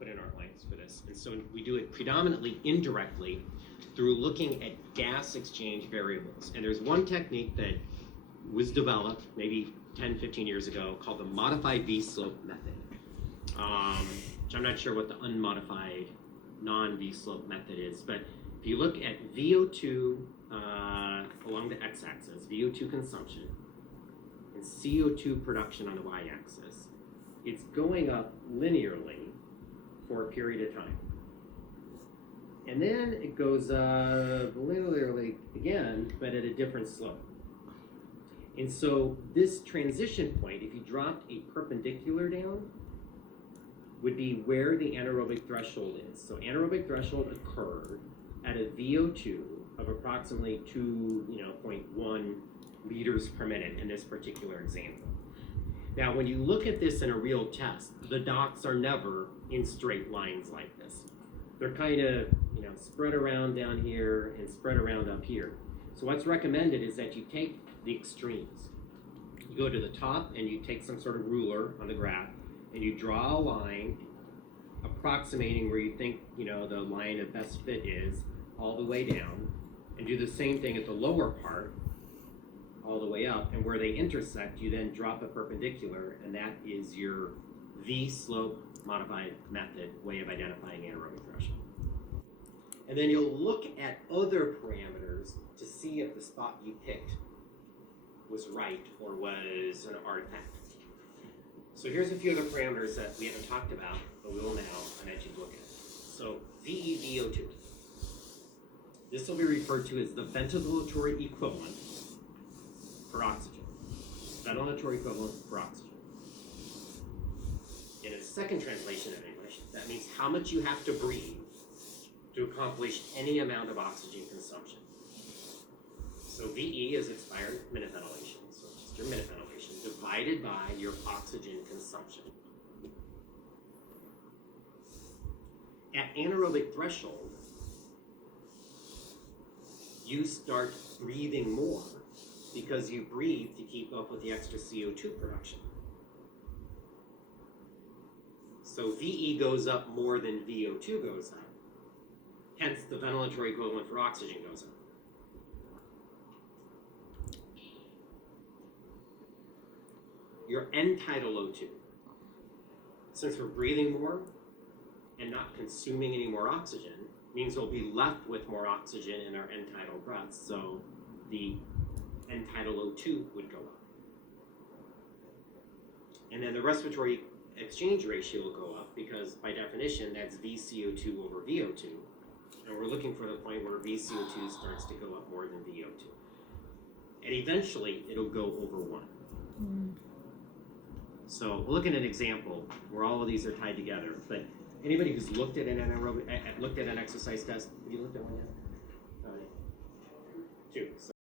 put in our lines for this. And so we do it predominantly indirectly through looking at gas exchange variables. And there's one technique that was developed maybe 10, 15 years ago called the modified V-slope method. Which I'm not sure what the unmodified non-V-slope method is, but if you look at VO2 along the x-axis, VO2 consumption, and CO2 production on the y-axis, it's going up linearly for a period of time. And then it goes up linearly again, but at a different slope. And so this transition point, if you dropped a perpendicular down, would be where the anaerobic threshold is. So anaerobic threshold occurred at a VO2 of approximately 2.1 liters per minute in this particular example. Now, when you look at this in a real test, the dots are never in straight lines like this. They're kind of, spread around down here and spread around up here. So what's recommended is that you take the extremes. You go to the top and you take some sort of ruler on the graph and you draw a line approximating where you think, the line of best fit is all the way down, and do the same thing at the lower part all the way up, and where they intersect, you then drop a perpendicular, and that is your V-slope modified method way of identifying anaerobic threshold. And then you'll look at other parameters to see if the spot you picked was right or was an artifact. So here's a few other parameters that we haven't talked about, but we will now, and that you look at. So VeVO2. This will be referred to as the ventilatory equivalent for oxygen. Ventilatory equivalent for oxygen. In a second translation of English, that means how much you have to breathe to accomplish any amount of oxygen consumption. So VE is expired minute ventilation, so just your minute ventilation, divided by your oxygen consumption. At anaerobic threshold, you start breathing more because you breathe to keep up with the extra CO2 production. So VE goes up more than VO2 goes up. Hence, the ventilatory equivalent for oxygen goes up. Your end-tidal O2. Since we're breathing more and not consuming any more oxygen, means we'll be left with more oxygen in our end-tidal breaths, so the end-tidal O2 would go up. And then the respiratory exchange ratio will go up because, by definition, that's VCO2 over VO2. And we're looking for the point where VCO2 starts to go up more than VO2. And eventually, it'll go over 1. So we'll look at an example where all of these are tied together. But anybody who's looked at an anaerobic, looked at an exercise test, have you looked at one yet? 2. So